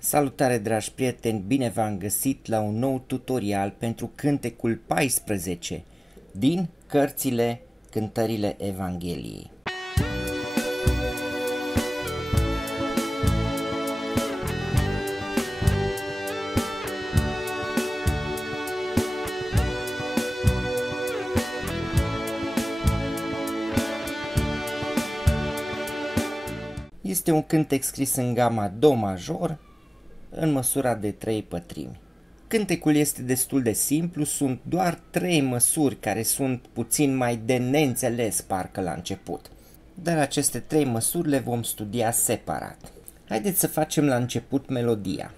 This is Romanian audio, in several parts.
Salutare, dragi prieteni, bine v-am găsit la un nou tutorial pentru cântecul 14 din cărțile Cântările Evangheliei. Este un cântec scris în gama Do major, în măsura de 3/4. Cântecul este destul de simplu, sunt doar 3 măsuri care sunt puțin mai de neînțeles parcă la început. Dar aceste 3 măsuri le vom studia separat. Haideți să facem la început melodia.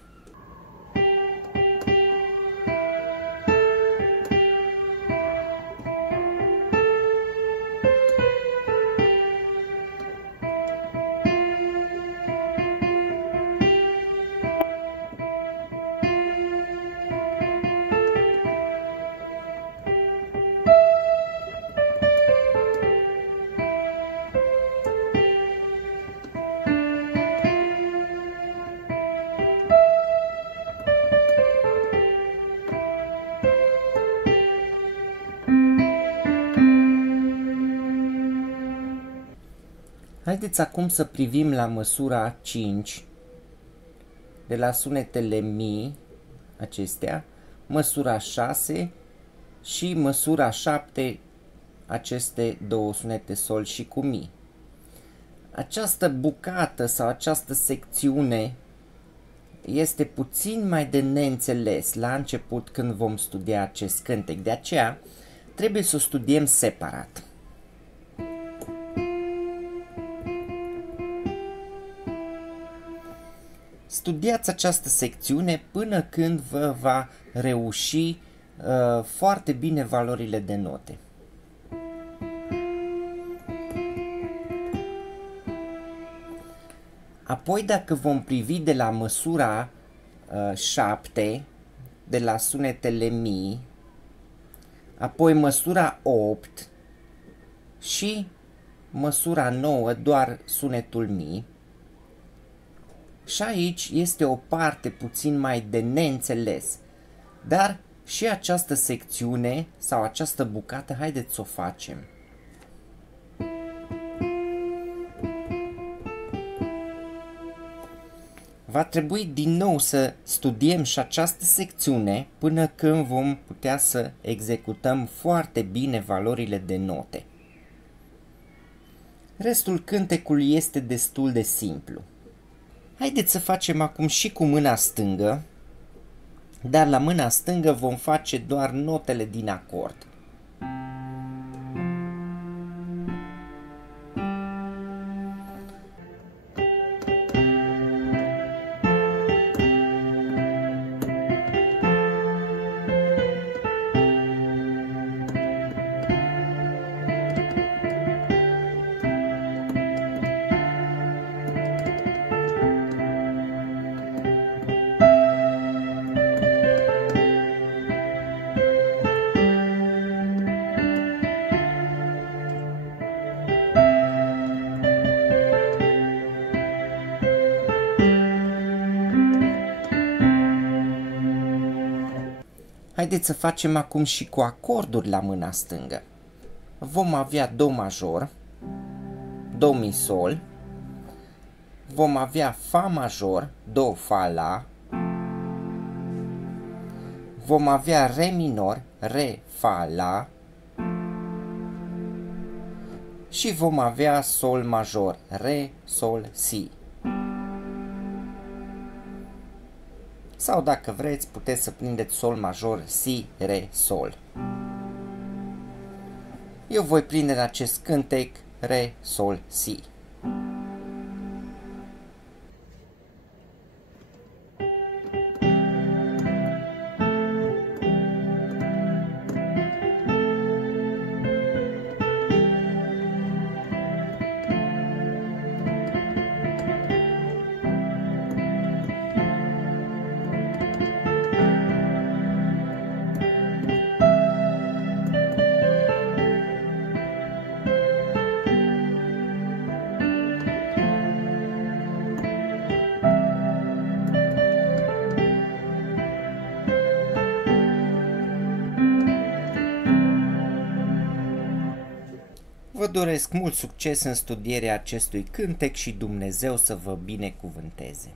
Haideți acum să privim la măsura 5, de la sunetele mi, acestea, măsura 6 și măsura 7, aceste două sunete sol și cu mi. Această bucată sau această secțiune este puțin mai de neînțeles la început când vom studia acest cântec, de aceea trebuie să o studiem separat. Studiați această secțiune până când vă va reuși foarte bine valorile de note. Apoi, dacă vom privi de la măsura 7, de la sunetele mi, apoi măsura 8 și măsura 9, doar sunetul mi, și aici este o parte puțin mai de neînțeles, dar și această secțiune sau această bucată, haideți să o facem. Va trebui din nou să studiem și această secțiune până când vom putea să executăm foarte bine valorile de note. Restul cântecului este destul de simplu. Haideți să facem acum și cu mâna stângă, dar la mâna stângă vom face doar notele din acord. Haideți să facem acum și cu acorduri la mâna stângă. Vom avea Do major, Do mi sol, vom avea Fa major, Do fa la, vom avea Re minor, Re fa la și vom avea Sol major, Re sol si. Sau dacă vreți, puteți să prindeți Sol major, Si, Re, Sol. Eu voi prinde în acest cântec Re, Sol, Si. Vă doresc mult succes în studierea acestui cântec și Dumnezeu să vă binecuvânteze.